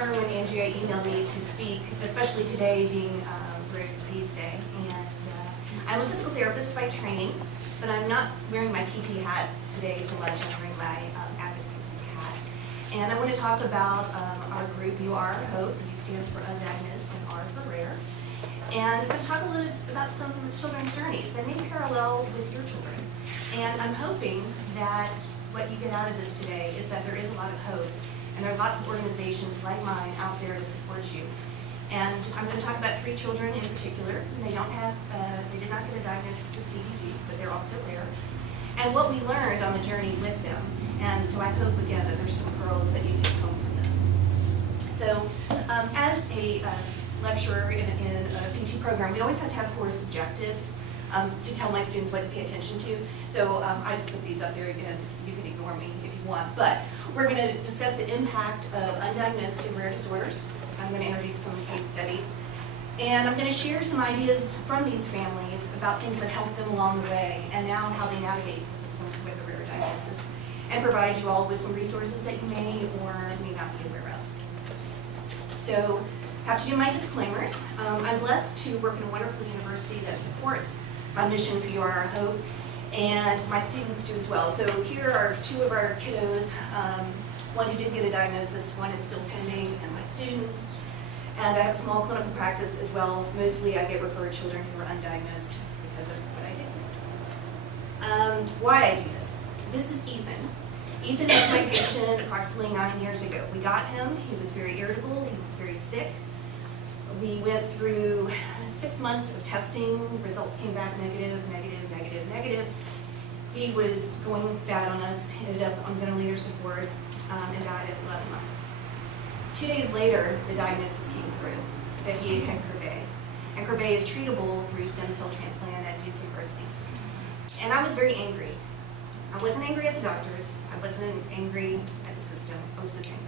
honor when Andrea emailed me to speak, especially today being Rare Disease Day. And I'm a physical therapist by training, but I'm not wearing my PT hat today so much. I'm wearing my advocacy hat. And I want to talk about our group, U are Hope. U stands for undiagnosed and R for rare. And I'm going to talk a little bit about some children's journeys that may parallel with your children. And I'm hoping that what you get out of this today is that there is a lot of hope, and there are lots of organizations like mine out there to support you. And I'm going to talk about 3 children in particular. They don't have, they did not get a diagnosis of CDG, but they're also rare. And what we learned on the journey with them. And so I hope again that there's some pearls that you take home from this. So as a lecturer in a PT program, we always have to have course objectives to tell my students what to pay attention to. So I just put these up there again. You can ignore me if you want. But we're going to discuss the impact of undiagnosed and rare disorders. I'm going to introduce some case studies. And I'm going to share some ideas from these families about things that helped them along the way and now how they navigate the system with a rare diagnosis, and provide you all with some resources that you may or may not be aware of. So I have to do my disclaimers. I'm blessed to work in a wonderful university that supports my mission for U are Hope, and my students do as well. So here are 2 of our kiddos, one who did get a diagnosis, one is still pending, and my students. And I have a small clinical practice as well. Mostly I get referred children who are undiagnosed because of what I do. Why I do this. This is Ethan. Ethan was my patient approximately 9 years ago. We got him, he was very irritable, he was very sick. We went through 6 months of testing, results came back negative, negative, negative, negative. He was going bad on us, ended up on ventilator support, and died at 11 months. 2 days later, the diagnosis came through that he had Krabbe. And Krabbe is treatable through stem cell transplant at Duke University. And I was very angry. I wasn't angry at the doctors, I wasn't angry at the system, I was just angry.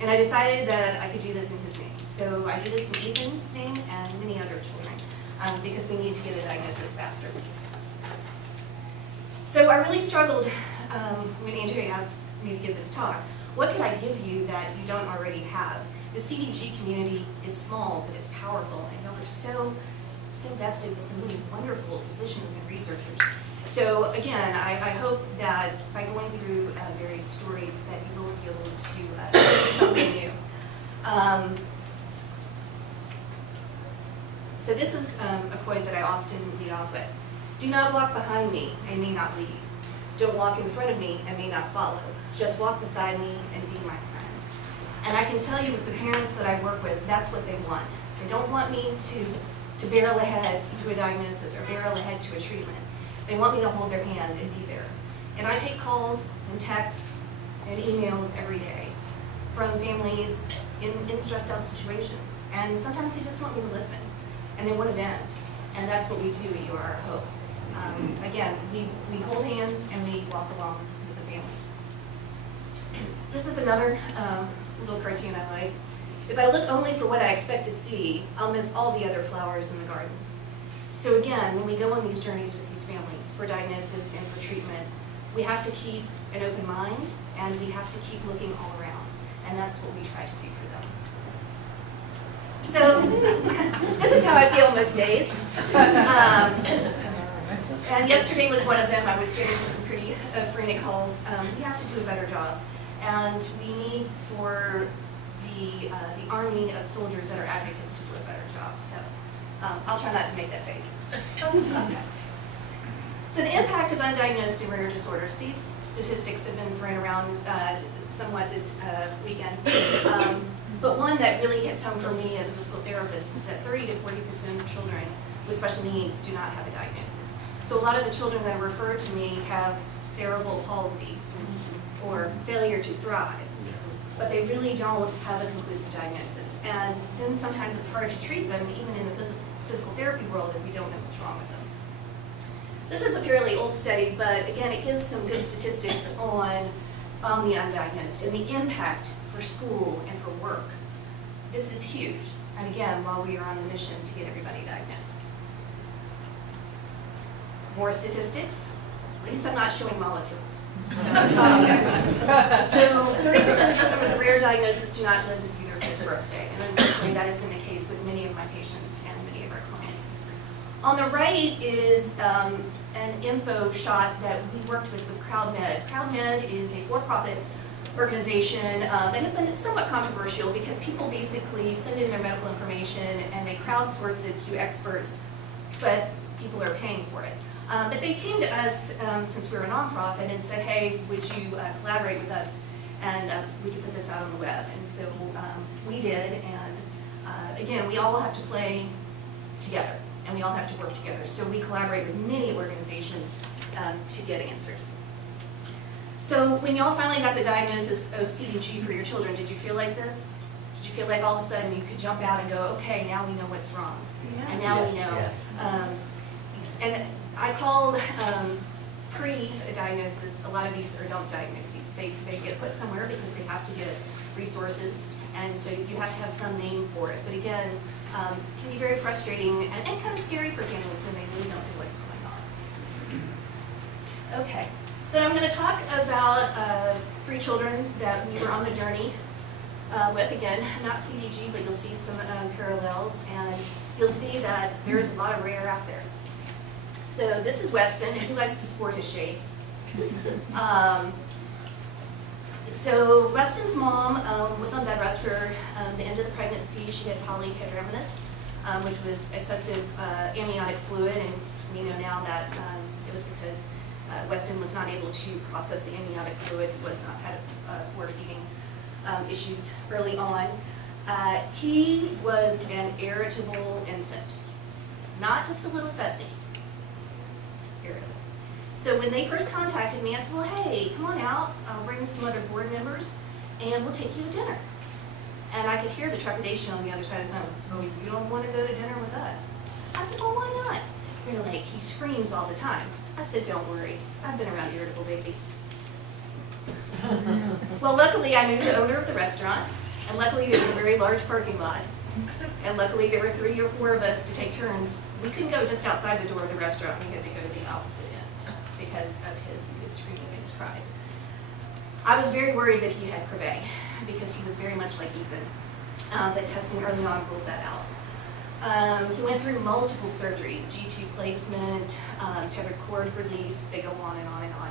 And I decided that I could do this in his name. So I do this in Ethan's name and many other children because we need to get a diagnosis faster. So I really struggled when Andrea asked me to give this talk. What could I give you that you don't already have? The CDG community is small, but it's powerful, and y'all are so vested with some really wonderful physicians and researchers. So again, I hope that by going through various stories that you will be able to do something new. So this is a quote that I often lead off with. Do not walk behind me and may not lead. Don't walk in front of me and may not follow. Just walk beside me and be my friend. And I can tell you with the parents that I work with, that's what they want. They don't want me to barrel ahead to a diagnosis or barrel ahead to a treatment. They want me to hold their hand and be there. And I take calls and texts and emails every day from families in stressed out situations. And sometimes they just want me to listen and they want to vent. And that's what we do at U are Hope. Again, we hold hands and we walk along with the families. This is another little cartoon I like. If I look only for what I expect to see, I'll miss all the other flowers in the garden. So again, when we go on these journeys with these families for diagnosis and for treatment, we have to keep an open mind and we have to keep looking all around. And that's what we try to do for them. So this is how I feel most days. And yesterday was one of them. I was getting some pretty frenetic calls. We have to do a better job. And we need for the army of soldiers that are advocates to do a better job. So I'll try not to make that face. Okay. So the impact of undiagnosed and rare disorders. These statistics have been thrown around somewhat this weekend. But one that really hits home for me as a physical therapist is that 30 to 40% of children with special needs do not have a diagnosis. So a lot of the children that are referred to me have cerebral palsy or failure to thrive, but they really don't have a conclusive diagnosis. And then sometimes it's hard to treat them even in the physical therapy world if we don't know what's wrong with them. This is a fairly old study, but again, it gives some good statistics on the undiagnosed and the impact for school and for work. This is huge. And again, while we are on the mission to get everybody diagnosed. More statistics. At least I'm not showing molecules. So 30% of children with a rare diagnosis do not live to see their 5th birthday, and unfortunately that has been the case with many of my patients and many of our clients. On the right is an info shot that we worked with CrowdMed. CrowdMed is a for-profit organization that has been somewhat controversial because people basically send in their medical information and they crowdsource it to experts, but people are paying for it. But they came to us, since we're a nonprofit, and said, hey, would you collaborate with us and we could put this out on the web. And so we did, and again, we all have to play together and we all have to work together. So we collaborate with many organizations to get answers. So when y'all finally got the diagnosis of CDG for your children, did you feel like this? Did you feel like all of a sudden you could jump out and go, okay, now we know what's wrong, and now we know. And I called pre-diagnosis, a lot of these are adult diagnoses. They get put somewhere because they have to get resources, and so you have to have some name for it. But again, can be very frustrating and kind of scary for families when they really don't know what's going on. Okay, so I'm going to talk about 3 children that we were on the journey with. Again, not CDG, but you'll see some parallels, and you'll see that there's a lot of rare out there. So this is Weston, and he likes to sport his shades. So Weston's mom was on bed rest for the end of the pregnancy. She had polyhydramnios, which was excessive amniotic fluid, and we know now that it was because Weston was not able to process the amniotic fluid. He was not had poor feeding issues early on. He was an irritable infant, not just a little fussy. Irritable. So when they first contacted me, I said, well, hey, come on out, I'll bring some other board members, and we'll take you to dinner. And I could hear the trepidation on the other side of the phone. Oh, you don't want to go to dinner with us? I said, well, why not? They're like, he screams all the time. I said, don't worry, I've been around irritable babies. Well, luckily I knew the owner of the restaurant, and luckily there was a very large parking lot, and luckily there were 3 or 4 of us to take turns. We couldn't go just outside the door of the restaurant. We had to go to the opposite end because of his screaming and his cries. I was very worried that he had Krabbe because he was very much like Ethan, but testing early on ruled that out. He went through multiple surgeries, G2 placement, tethered cord release, they go on and on and on.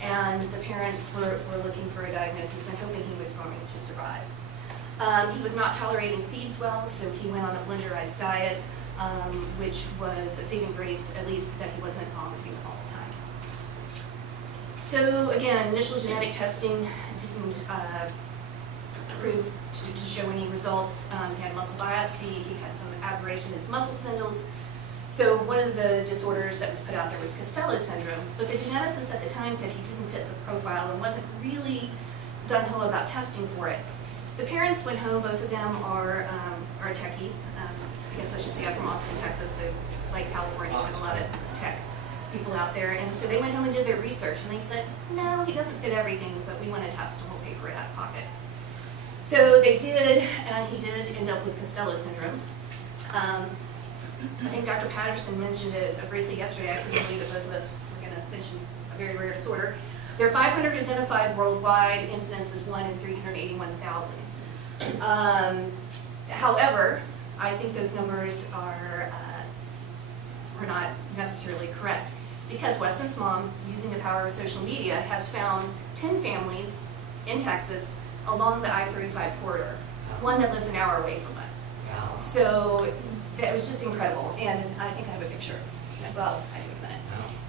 And the parents were looking for a diagnosis and hoping he was going to survive. He was not tolerating feeds well, so he went on a blenderized diet, which was a saving grace, at least that he wasn't vomiting all the time. So again, initial genetic testing didn't prove to show any results. He had muscle biopsy, he had some aberration in his muscle spindles. So one of the disorders that was put out there was Costello syndrome, but the geneticist at the time said he didn't fit the profile and wasn't really gung-ho about testing for it. The parents went home, both of them are techies. I guess I should say I'm from Austin, Texas, so like California, we have a lot of tech people out there. And so they went home and did their research, and they said, no, he doesn't fit everything, but we want to test and we'll pay for it out of pocket. So they did, and he did end up with Costello syndrome. I think Dr. Patterson mentioned it briefly yesterday. I couldn't believe that both of us were going to mention a very rare disorder. There are 500 identified worldwide. Incidence is 1 in 381,000. However, I think those numbers are not necessarily correct, because Weston's mom, using the power of social media, has found 10 families in Texas along the I-35 corridor, one that lives an hour away from us. So that was just incredible, and I think I have a picture. Well, I do in a minute.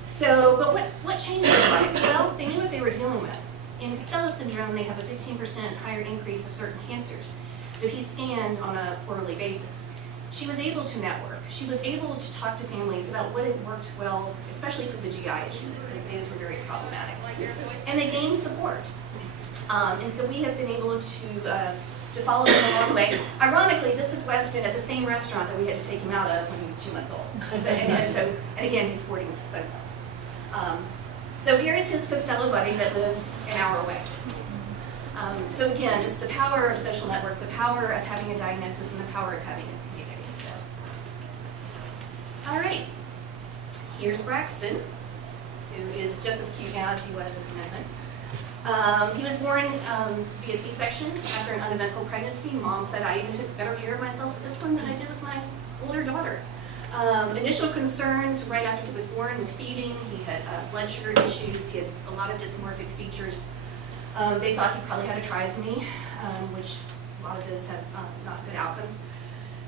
So, but what changed their life? Well, they knew what they were dealing with. In Costello syndrome, they have a 15% higher increase of certain cancers. So he's scanned on a quarterly basis. She was able to network. She was able to talk to families about what had worked well, especially for the GI issues, because those were very problematic. And they gained support. And so we have been able to follow them along the way. Ironically, this is Weston at the same restaurant that we had to take him out of when he was 2 months old. And again, he's sporting sunglasses. So here is his Costello buddy that lives an hour away. So again, just the power of social network, the power of having a diagnosis, and the power of having a community. So, all right, here's Braxton. who is just as cute now as he was as an infant. He was born via C-section after an uneventful pregnancy. Mom said I even took better care of myself with this one than I did with my older daughter. Initial concerns right after he was born with feeding. He had blood sugar issues. He had a lot of dysmorphic features. They thought he probably had a trisomy, which a lot of those have not good outcomes.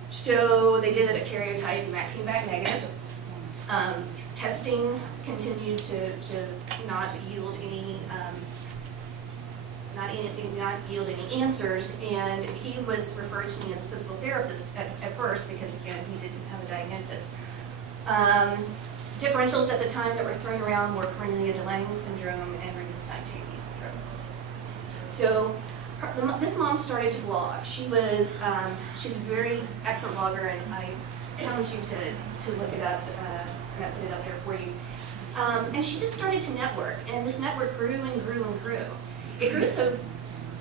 So they did a karyotype and that came back negative. Testing continued to not yield any not yield any answers, and he was referred to me as a physical therapist at first because, again, he didn't have a diagnosis. Differentials at the time that were thrown around were Cornelia de Lange syndrome and Rubinstein-Tabie syndrome. So this mom started to blog. She's a very excellent blogger, and I challenge you to look it up. I'm going to put it up there for you. And she just started to network, and this network grew and grew and grew. It grew so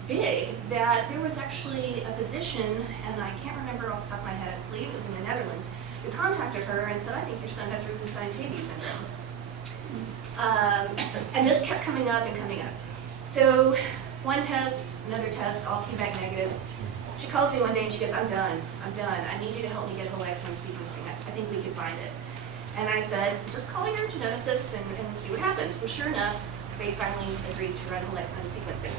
big that there was actually a physician, and I can't remember off the top of my head, I believe it was in the Netherlands, who contacted her and said, I think your son has Rubinstein-Tabie syndrome. And this kept coming up and coming up. So one test, another test, all came back negative. She calls me one day and she goes, I'm done. I need you to help me get whole exome sequencing. I think we could find it. And I said, just call your geneticist and see what happens. Well, sure enough, they finally agreed to run whole exome sequencing.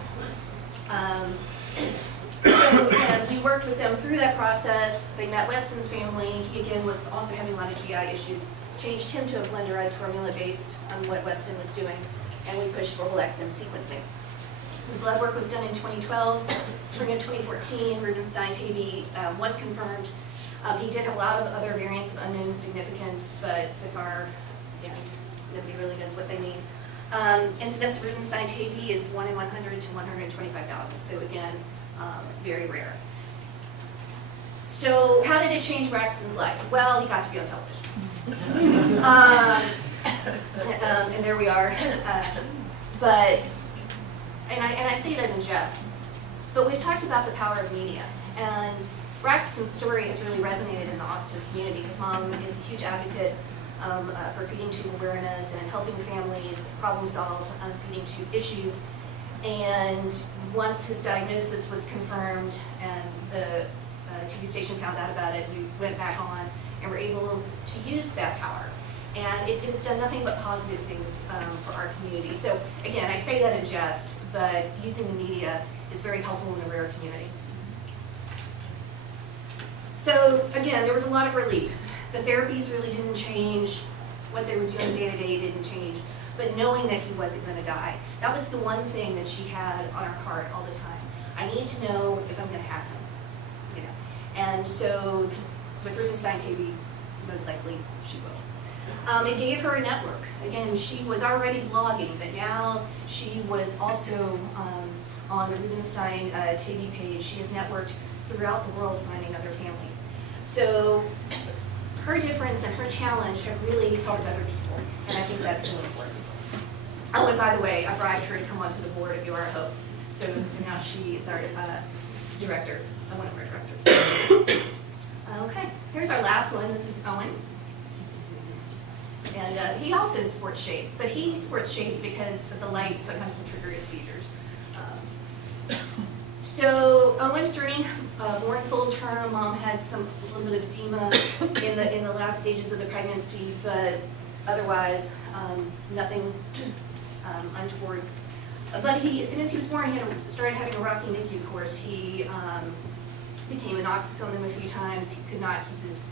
And we worked with them through that process. They met Weston's family. He, again, was also having a lot of GI issues. Changed him to a blenderized formula based on what Weston was doing, and we pushed for whole exome sequencing. The blood work was done in 2012. Spring of 2014, Rubinstein-Tabie was confirmed. He did have a lot of other variants of unknown significance, but so far, yeah, nobody really knows what they mean. Incidence of Rubinstein-Tabie is 1 in 100 to 125,000, so again, very rare. So how did it change Braxton's life? Well, he got to be on television. And there we are. And I say that in jest, but we've talked about the power of media, and Braxton's story has really resonated in the Austin community. His mom is a huge advocate for feeding tube awareness and helping families problem solve feeding tube issues. And once his diagnosis was confirmed and the TV station found out about it, we went back on and were able to use that power. And it's done nothing but positive things for our community. So again, I say that in jest, but using the media is very helpful in the rare community. So again, there was a lot of relief. The therapies really didn't change. What they were doing day to day didn't change. But knowing that he wasn't going to die, that was the one thing that she had on her heart all the time. I need to know if I'm going to have him, you know. And so with Rubinstein-Tabie, most likely she will. It gave her a network. Again, she was already blogging, but now she was also on the Rubinstein-Tabie page. She has networked throughout the world finding other families. So her difference and her challenge have really helped other people, and I think that's so important. Oh, and by the way, I bribed her to come onto the board of You Are a Hope. So now she is our director, one of our directors. Okay, here's our last one. This is Owen. And he also sports shades, but he sports shades because the light sometimes will trigger his seizures. So Owen's journey, born full term, mom had a little bit of edema in the last stages of the pregnancy, but otherwise nothing untoward. But as soon as he was born, he started having a rocky NICU course. He became anoxicomum a few times. He could not keep his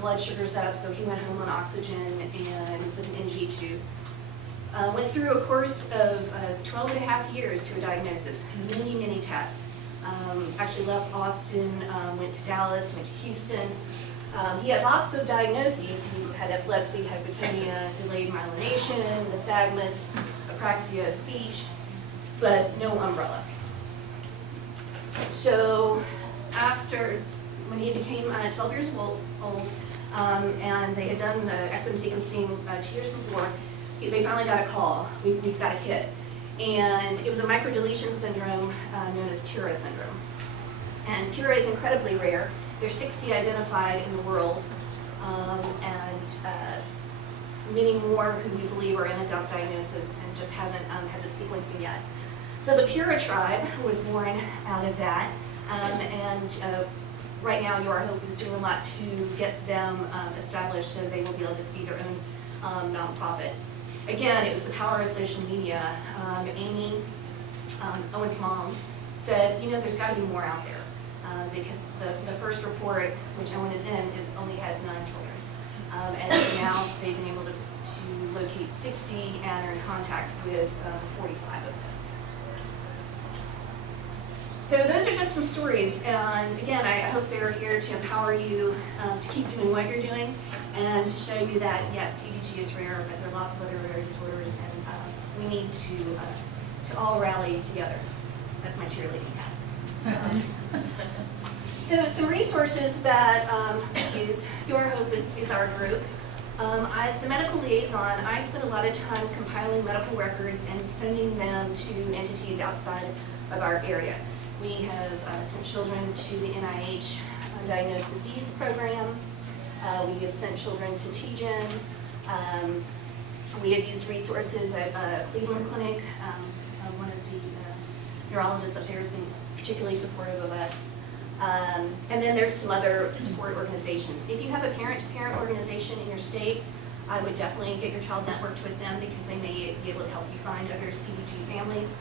blood sugars up, so he went home on oxygen and with an NG tube. Went through a course of 12 and a half years to a diagnosis, many tests. Actually left Austin, went to Dallas, went to Houston. He had lots of diagnoses. He had epilepsy, hypotonia, delayed myelination, nystagmus, apraxia of speech, but no umbrella. So when he became 12 years old, and they had done the exome sequencing 2 years before, they finally got a call. We got a hit. And it was a microdeletion syndrome known as Cura syndrome. And Cura is incredibly rare. There's 60 identified in the world. And many more who we believe are in adult diagnosis and just haven't had the sequencing yet. So the Pura tribe was born out of that, and right now Your Hope is doing a lot to get them established so they will be able to be their own nonprofit. Again, it was the power of social media. Amy, Owen's mom, said, you know, there's got to be more out there because the first report, which Owen is in, it only has 9 children. And now they've been able to locate 60 and are in contact with 45 of those. So those are just some stories, and again, I hope they're here to empower you to keep doing what you're doing and to show you that, yes, CDG is rare, but there are lots of other rare disorders, and we need to all rally together. That's my cheerleading hat. So some resources that we use. Your Hope is our group. As the medical liaison, I spend a lot of time compiling medical records and sending them to entities outside of our area. We have sent children to the NIH Diagnosed Disease Program. We have sent children to TGen. We have used resources at Cleveland Clinic. One of the neurologists up there has been particularly supportive of us. And then there's some other support organizations. If you have a parent-to-parent organization in your state, I would definitely get your child networked with them because they may be able to help you find other CDG families.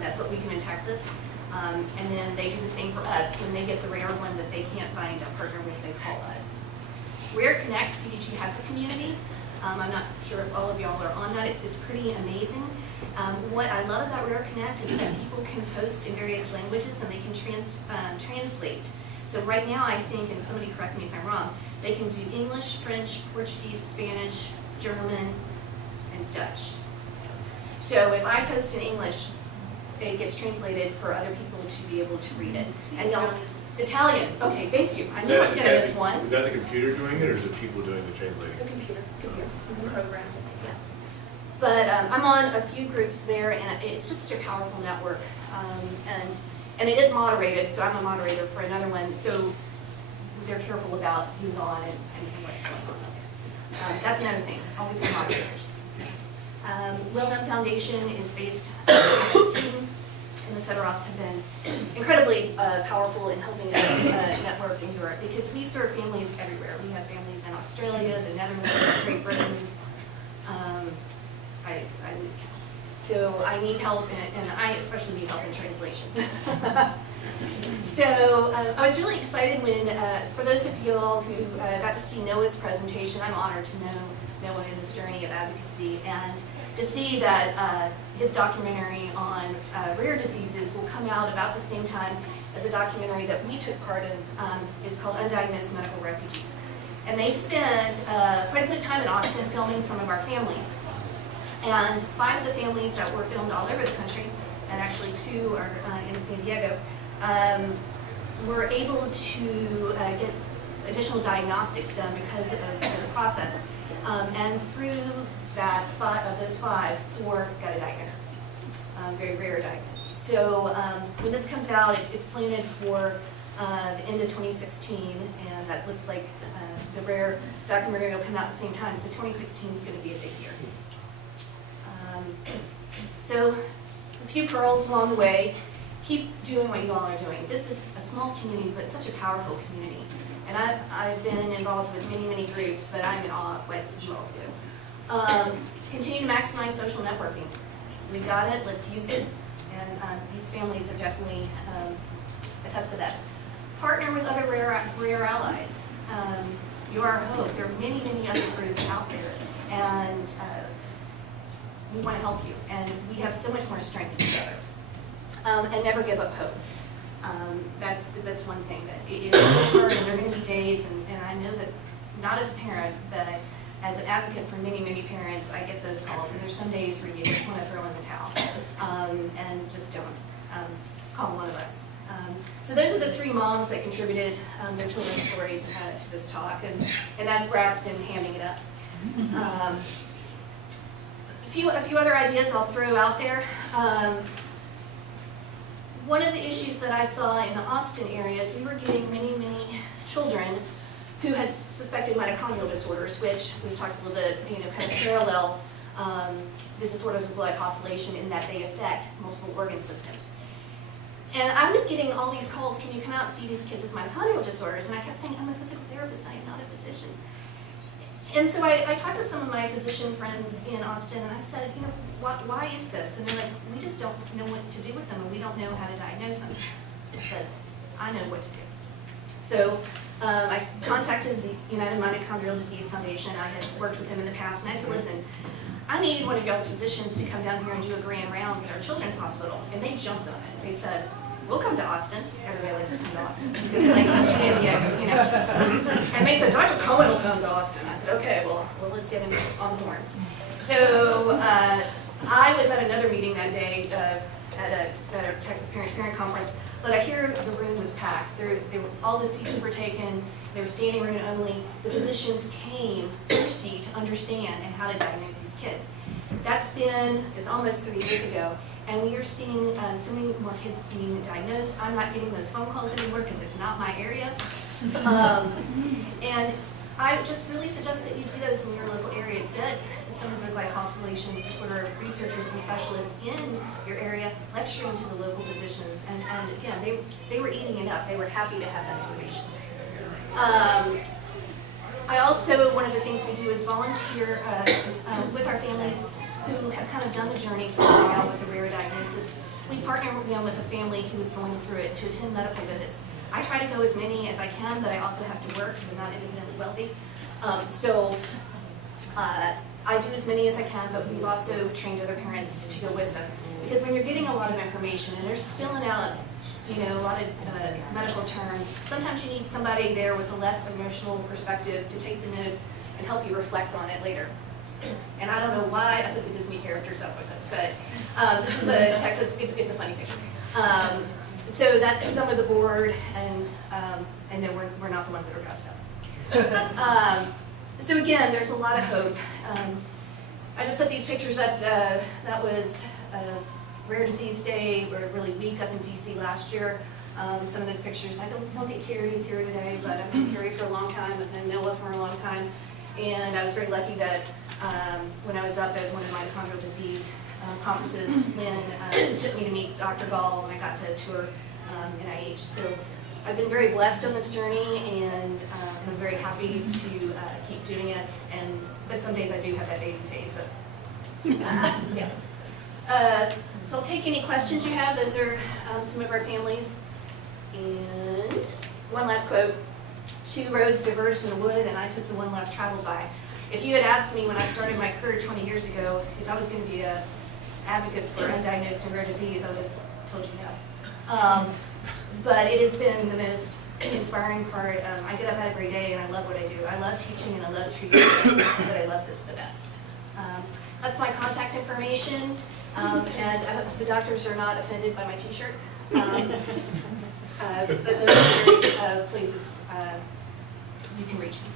That's what we do in Texas. And then they do the same for us. When they get the rare one that they can't find a partner with, they call us. Rare Connect, CDG has a community. I'm not sure if all of y'all are on that. It's pretty amazing. What I love about Rare Connect is that people can post in various languages and they can translate. So right now I think, and somebody correct me if I'm wrong, they can do English, French, Portuguese, Spanish, German, and Dutch. So if I post in English, it gets translated for other people to be able to read it. And Italian. Okay, thank you. I knew I was going to miss one. Is that the computer doing it, or is it people doing the translating? The computer. Program. Yeah. But I'm on a few groups there, and it's just such a powerful network. And it is moderated, so I'm a moderator for another one. So they're careful about who's on and what's going on. That's another thing. Always be moderators. Well Done Foundation is based in Sweden, and the Sederos have been incredibly powerful in helping us network in Europe because we serve families everywhere. We have families in Australia, the Netherlands, Great Britain. I lose count. So I need help, and I especially need help in translation. So I was really excited when, for those of you all who got to see Noah's presentation, I'm honored to know Noah in this journey of advocacy, and to see that his documentary on rare diseases will come out about the same time as a documentary that we took part in. It's called Undiagnosed Medical Refugees. And they spent quite a bit of time in Austin filming some of our families. And 5 of the families that were filmed all over the country, and actually 2 are in San Diego, were able to get additional diagnostics done because of this process. And through that, of those 5, 4 got a diagnosis, very rare diagnosis. So when this comes out, it's slated for the end of 2016, and that looks like the rare documentary will come out at the same time. So 2016 is going to be a big year. So a few pearls along the way. Keep doing what you all are doing. This is a small community, but such a powerful community. And I've been involved with many groups, but I'm in awe of what you all do. Continue to maximize social networking. We got it, let's use it. And these families are definitely attest to that. Partner with other rare allies. You are hope. There are many other groups out there. And we want to help you. And we have so much more strength together. And never give up hope. That's one thing that it is hard, and there are going to be days, and I know that not as a parent, but as an advocate for many parents, I get those calls, and there's some days where you just want to throw in the towel and just don't call one of us. So those are the 3 moms that contributed their children's stories to this talk, and that's Braxton hamming it up. A few other ideas I'll throw out there. One of the issues that I saw in the Austin area is we were getting many children who had suspected mitochondrial disorders, which we've talked a little bit, kind of parallel the disorders of blood oscillation in that they affect multiple organ systems. And I was getting all these calls, can you come out and see these kids with mitochondrial disorders? And I kept saying, I'm a physical therapist, I am not a physician. And so I talked to some of my physician friends in Austin, and I said, why is this? And they're like, we just don't know what to do with them, and we don't know how to diagnose them. I said, I know what to do. So I contacted the United Mitochondrial Disease Foundation. I had worked with them in the past, and I said, listen, I need one of y'all's physicians to come down here and do a grand rounds at our children's hospital. And they jumped on it. They said, we'll come to Austin. Everybody likes to come to Austin because they like to come to San Diego, And they said, Dr. Cohen will come to Austin. I said, okay, well, let's get him on the horn. So I was at another meeting that day at a Texas Parent Conference, but I hear the room was packed. All the seats were taken. They were standing room only. The physicians came thirsty to understand and how to diagnose these kids. It's almost 3 years ago, and we are seeing so many more kids being diagnosed. I'm not getting those phone calls anymore because it's not my area. And I just really suggest that you do those in your local areas. Get some of the glycosylation disorder researchers and specialists in your area lecturing to the local physicians. And again, they were eating it up. They were happy to have that information. I also, one of the things we do is volunteer with our families who have kind of done the journey for a while with a rare diagnosis. We partner them with a family who is going through it to attend medical visits. I try to go as many as I can, but I also have to work because I'm not independently wealthy. I do as many as I can, but we've also trained other parents to go with them. Because when you're getting a lot of information and they're spilling out a lot of medical terms, sometimes you need somebody there with a less emotional perspective to take the notes and help you reflect on it later. And I don't know why I put the Disney characters up with this, but this is a Texas, it's a funny picture. So that's some of the board, and no, we're not the ones that are dressed up. So again, there's a lot of hope. I just put these pictures up. That was Rare Disease Day. We're really weak up in DC last year. Some of those pictures, I don't think Carrie's here today, but I've known Carrie for a long time. I've known Noah for a long time. And I was very lucky that when I was up at one of the mitochondrial disease conferences, Lynn took me to meet Dr. Gall, and I got to tour NIH. So I've been very blessed on this journey, and I'm very happy to keep doing it. But some days I do have that baby phase. So, yeah. So I'll take any questions you have. Those are some of our families. And one last quote. 2 roads diverged in the wood, and I took the one less traveled by. If you had asked me when I started my career 20 years ago if I was going to be an advocate for undiagnosed and rare disease, I would have told you no. But it has been the most inspiring part. I get up every day and I love what I do. I love teaching and I love treating, but I love this the best. That's my contact information, and I hope the doctors are not offended by my t-shirt. But those are various places you can reach me.